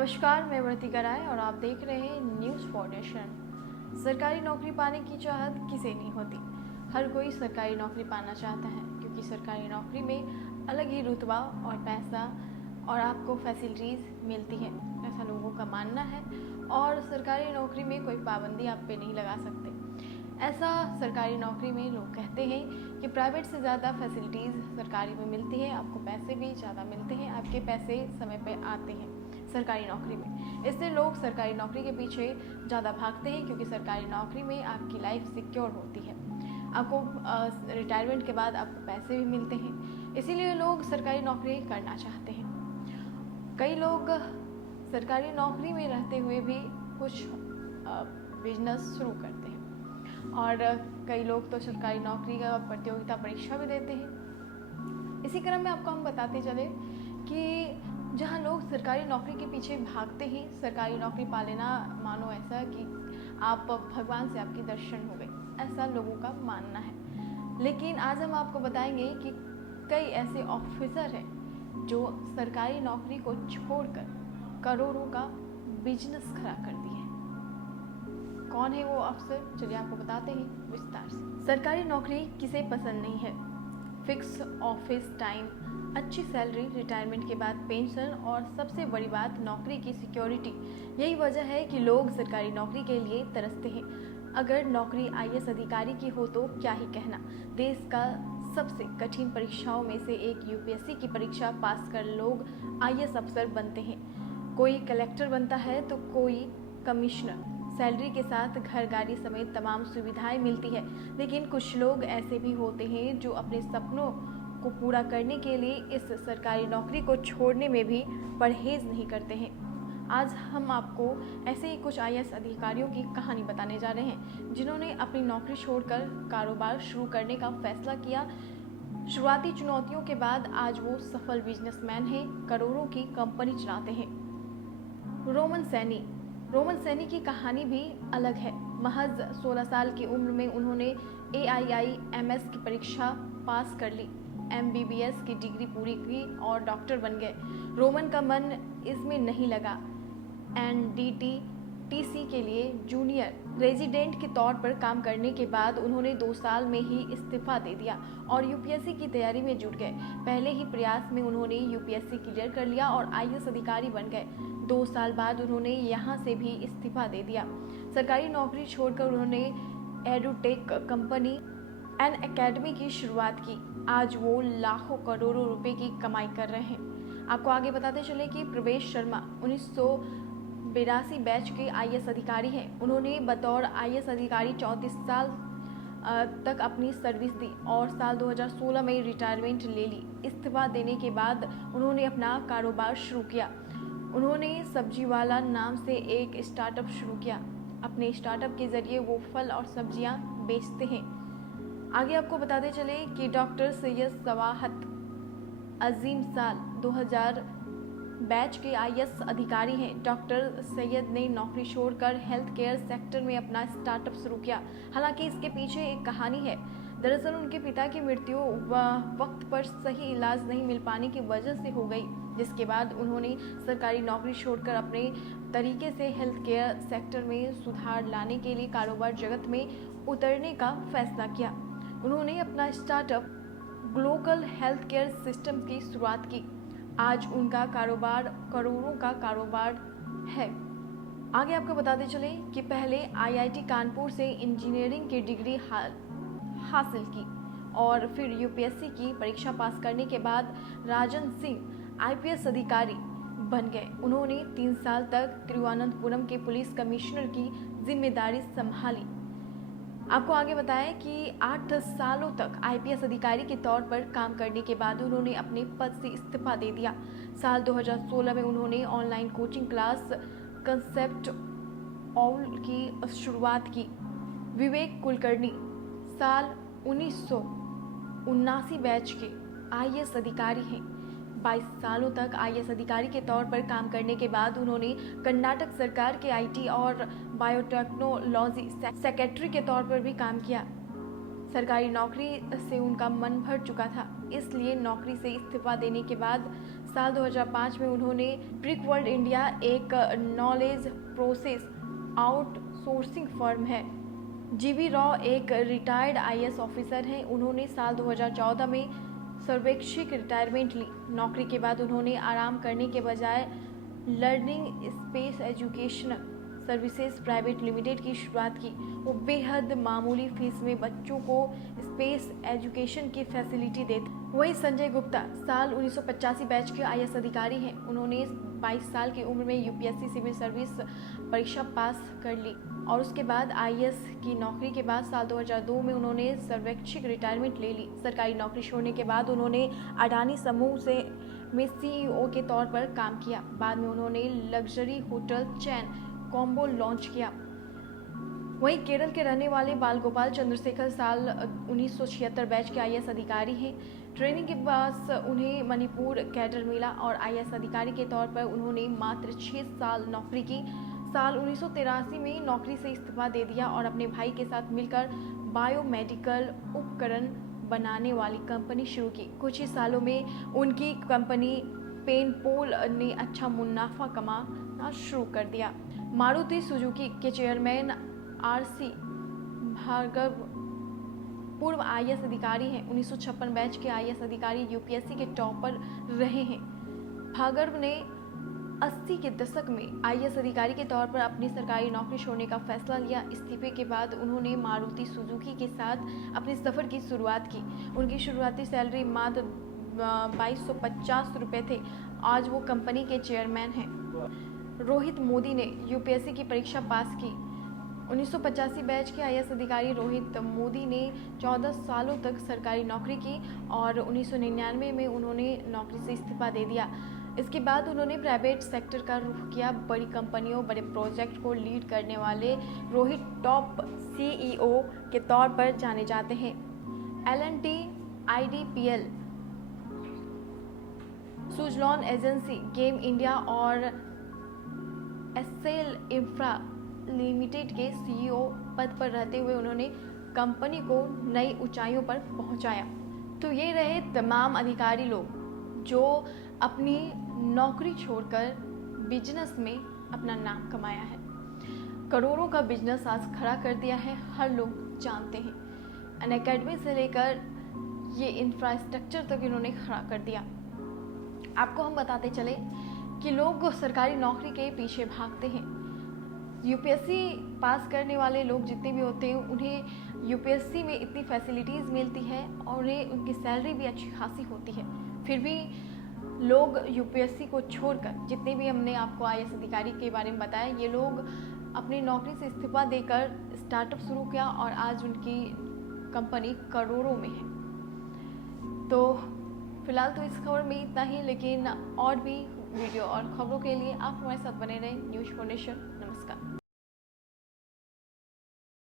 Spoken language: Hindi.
नमस्कार, मैं वर्तिका राय और आप देख रहे हैं न्यूज़ फाउंडेशन। सरकारी नौकरी पाने की चाहत किसे नहीं होती। हर कोई सरकारी नौकरी पाना चाहता है क्योंकि सरकारी नौकरी में अलग ही रुतबा और पैसा और आपको फैसिलिटीज़ मिलती है, ऐसा लोगों का मानना है। और सरकारी नौकरी में कोई पाबंदी आप पे नहीं लगा सकते। ऐसा सरकारी नौकरी में लोग कहते हैं कि प्राइवेट से ज़्यादा फैसिलिटीज़ सरकारी में मिलती है, आपको पैसे भी ज़्यादा मिलते हैं, आपके पैसे समय पर आते हैं सरकारी नौकरी में। इससे लोग सरकारी नौकरी के पीछे ज़्यादा भागते हैं क्योंकि सरकारी नौकरी में आपकी लाइफ सिक्योर होती है, आपको रिटायरमेंट के बाद आपको पैसे भी मिलते हैं, इसीलिए लोग सरकारी नौकरी करना चाहते हैं। कई लोग सरकारी नौकरी में रहते हुए भी कुछ बिजनेस शुरू करते हैं और कई लोग तो सरकारी नौकरी का प्रतियोगिता परीक्षा भी देते हैं। इसी क्रम में आपको हम बताते चले कि जहाँ लोग सरकारी नौकरी के पीछे भागते हैं, सरकारी नौकरी पा लेना मानो ऐसा कि आप भगवान से आपके दर्शन हो गए, ऐसा लोगों का मानना है। लेकिन आज हम आपको बताएंगे कि कई ऐसे ऑफिसर हैं जो सरकारी नौकरी को छोड़कर करोड़ों का बिजनेस खड़ा कर दिए हैं। कौन है वो अफसर, चलिए आपको बताते हैं विस्तार से। सरकारी नौकरी किसे पसंद नहीं है। फिक्स ऑफिस टाइम, अच्छी सैलरी, रिटायरमेंट के बाद पेंशन और सबसे बड़ी बात नौकरी की सिक्योरिटी, यही वजह है कि लोग सरकारी नौकरी के लिए तरसते हैं। अगर नौकरी आईएएस अधिकारी की हो तो क्या ही कहना। देश का सबसे कठिन परीक्षाओं में से एक यूपीएससी की परीक्षा पास कर लोग आईएएस अफसर बनते हैं। कोई कलेक्टर बनता है तो कोई कमिश्नर। सैलरी के साथ घर गाड़ी समेत तमाम सुविधाएं मिलती है। लेकिन कुछ लोग ऐसे भी होते हैं जो अपने सपनों को पूरा करने के लिए इस सरकारी नौकरी को छोड़ने में भी परहेज नहीं करते हैं। आज हम आपको ऐसे ही कुछ आईएएस अधिकारियों की कहानी बताने जा रहे हैं जिन्होंने अपनी नौकरी छोड़कर कारोबार शुरू करने का फैसला किया। शुरुआती चुनौतियों के बाद आज वो सफल बिजनेसमैन हैं, करोड़ों की कंपनी चलाते हैं। रोमन सैनी की कहानी भी अलग है। महज 16 साल की उम्र में उन्होंने AIIMS की परीक्षा पास कर ली, MBBS की डिग्री पूरी की और डॉक्टर बन गए। रोमन का मन इसमें नहीं लगा। NDTC के लिए जूनियर रेजिडेंट के तौर पर काम करने के बाद उन्होंने 2 साल में ही इस्तीफा दे दिया और यूपीएससी की तैयारी में जुट गए। पहले ही प्रयास में उन्होंने यूपीएससी क्लियर कर लिया और आईएएस अधिकारी बन गए। 2 साल बाद उन्होंने यहाँ से भी इस्तीफा दे दिया। सरकारी नौकरी छोड़कर उन्होंने एडुटेक कंपनी एन अकेडमी की शुरुआत की। आज वो लाखों करोड़ों रुपए की कमाई कर रहे हैं। आपको आगे बताते चले कि प्रवेश शर्मा 1982 बैच के आईएएस अधिकारी हैं। उन्होंने बतौर आईएएस अधिकारी 34 साल तक अपनी सर्विस दी और साल 2016 में रिटायरमेंट ले ली। इस्तीफा देने के बाद उन्होंने अपना कारोबार शुरू किया। उन्होंने सब्जीवाला नाम से एक स्टार्टअप शुरू किया। अपने स्टार्टअप के जरिए वो फल और सब्जियां बेचते हैं। आगे आपको बताते चले कि डॉक्टर सैयद सवाहत अजीम साल 2000 बैच के आईएएस अधिकारी हैं। डॉक्टर सैयद ने नौकरी छोड़कर हेल्थ केयर सेक्टर में अपना स्टार्टअप शुरू किया। हालांकि इसके पीछे एक कहानी है। दरअसल उनके पिता की मृत्यु वक्त पर सही इलाज नहीं मिल पाने की वजह से हो गई, जिसके बाद उन्होंने सरकारी नौकरी छोड़कर अपने तरीके से हेल्थ केयर सेक्टर में सुधार लाने के लिए कारोबार जगत में उतरने का फैसला किया। उन्होंने अपना startup global health care system की शुरुआत की। आज उनका कारोबार करोड़ों का कारोबार है। आगे आपको बताते चले कि पहले IIT कानपुर से इंजीनियरिंग की डिग्री हासिल की और फिर यूपीएससी की परीक्षा पास करने के बाद राजन सिंह IPS अधिकारी बन गए। उन्होंने 3 साल तक तिरुवनंतपुरम के पुलिस कमिश्नर की जिम्मेदारी संभाली। आपको आगे बताएं कि 8 सालों तक IPS अधिकारी के तौर पर काम करने के बाद उन्होंने अपने पद से इस्तीफा दे दिया। साल 2016 में उन्होंने online coaching class concept all की शुरुआत की। विवेक कुलकर्णी साल 1979 बैच के IAS अधिकारी हैं। 22 सालों तक IAS अधिकारी के तौर पर काम करने के बाद उन्होंने कर्नाटक सरकार के IT और बायोटेक्नोलॉजी सेक्रेटरी के तौर पर भी काम किया। सरकारी नौकरी से उनका मन भर चुका था, इसलिए नौकरी से इस्तीफा देने के बाद साल 2005 में उन्होंने ब्रिक वर्ल्ड इंडिया एक नॉलेज प्रोसेस आउटसोर्सिंग फर्म है। जीवी रॉ एक रिटायर्ड आईएएस ऑफिसर हैं। उन्होंने साल 2014 में सर्वेक्षिक रिटायरमेंट ली। नौकरी के बाद उन्होंने आराम करने के बजाय learning space education services private limited की शुरुआत की। वो बेहद मामूली फीस में बच्चों को स्पेस एजुकेशन की फैसिलिटी देते। वहीं संजय गुप्ता साल 1985 बैच के आईएएस अधिकारी हैं। उन्होंने 22 साल की उम्र में यूपीएससी सिविल सर्विस परीक्षा पास कर ली और उसके बाद आईएएस की नौकरी के बाद साल 2002 में उन्होंने सर्वेक्षिक रिटायरमेंट ले ली। सरकारी नौकरी छोड़ने के बाद उन्होंने अडानी समूह में सीईओ के तौर पर काम किया। बाद में उन्होंने लग्जरी होटल चैन कॉम्बो लॉन्च किया। वहीं केरल के रहने वाले बालगोपाल चंद्रशेखर साल 1976 बैच के आईएएस अधिकारी हैं। ट्रेनिंग के बाद उन्हें मणिपुर कैडर मिला और आईएएस अधिकारी के तौर पर उन्होंने मात्र 6 साल नौकरी की। साल 1983 में नौकरी से इस्तीफा दे दिया और अपने भाई के साथ मिलकर बायोमेडिकल उपकरण बनाने वाली कंपनी शुरू की। कुछ ही सालों में उनकी कंपनी पेनपोल ने अच्छा मुनाफा कमाना शुरू कर दिया। मारुति सुजुकी के चेयरमैन आरसी भार्गव पूर्व आईएएस अधिकारी हैं। 1956 बैच के आईएएस अधिकारी यूपीएससी के टॉपर रहे हैं। भार्गव ने 80 के दशक में आईएएस अधिकारी के तौर पर अपनी सरकारी नौकरी छोड़ने का फैसला लिया। इस्तीफे के बाद उन्होंने मारुति सुजुकी के साथ अपने सफ़र की शुरुआत की। उनकी शुरुआती सैलरी मात्र 2250 रुपये थे। आज वो कंपनी के चेयरमैन हैं। रोहित मोदी ने यूपीएससी की परीक्षा पास की। 1985 बैच के आईएएस अधिकारी रोहित मोदी ने 14 सालों तक सरकारी नौकरी की और 1999 में उन्होंने नौकरी से इस्तीफा दे दिया। इसके बाद उन्होंने प्राइवेट सेक्टर का रुख किया। बड़ी कंपनियों बड़े प्रोजेक्ट को लीड करने वाले रोहित टॉप सीईओ के तौर पर जाने जाते हैं। L&T, IDPL, Suzlon agency, game India और एसएल इंफ्रा लिमिटेड के सीईओ पद पर रहते हुए उन्होंने कंपनी को नई ऊंचाइयों पर पहुंचाया। तो ये रहे तमाम अधिकारी लोग जो अपनी नौकरी छोड़कर बिजनेस में अपना नाम कमाया है। करोड़ों का बिजनेस आज खड़ा कर दिया है, हर लोग जानते हैं। अन अकेडमी से लेकर ये इंफ्रास्ट्रक्चर तक इन्होंने खड़ा कर दिया। आपको हम बताते चले कि लोग सरकारी नौकरी के पीछे भागते हैं। यूपीएससी पास करने वाले लोग जितने भी होते हैं उन्हें यूपीएससी में इतनी फैसिलिटीज़ मिलती है और उन्हें उनकी सैलरी भी अच्छी खासी होती है। फिर भी लोग यूपीएससी को छोड़कर, जितने भी हमने आपको आईएएस अधिकारी के बारे में बताया, ये लोग अपनी नौकरी से इस्तीफा देकर स्टार्टअप शुरू किया और आज उनकी कंपनी करोड़ों में है। तो फिलहाल तो इस खबर में इतना ही, लेकिन और भी वीडियो और खबरों के लिए आप हमारे साथ बने रहें। News foundation. नमस्कार।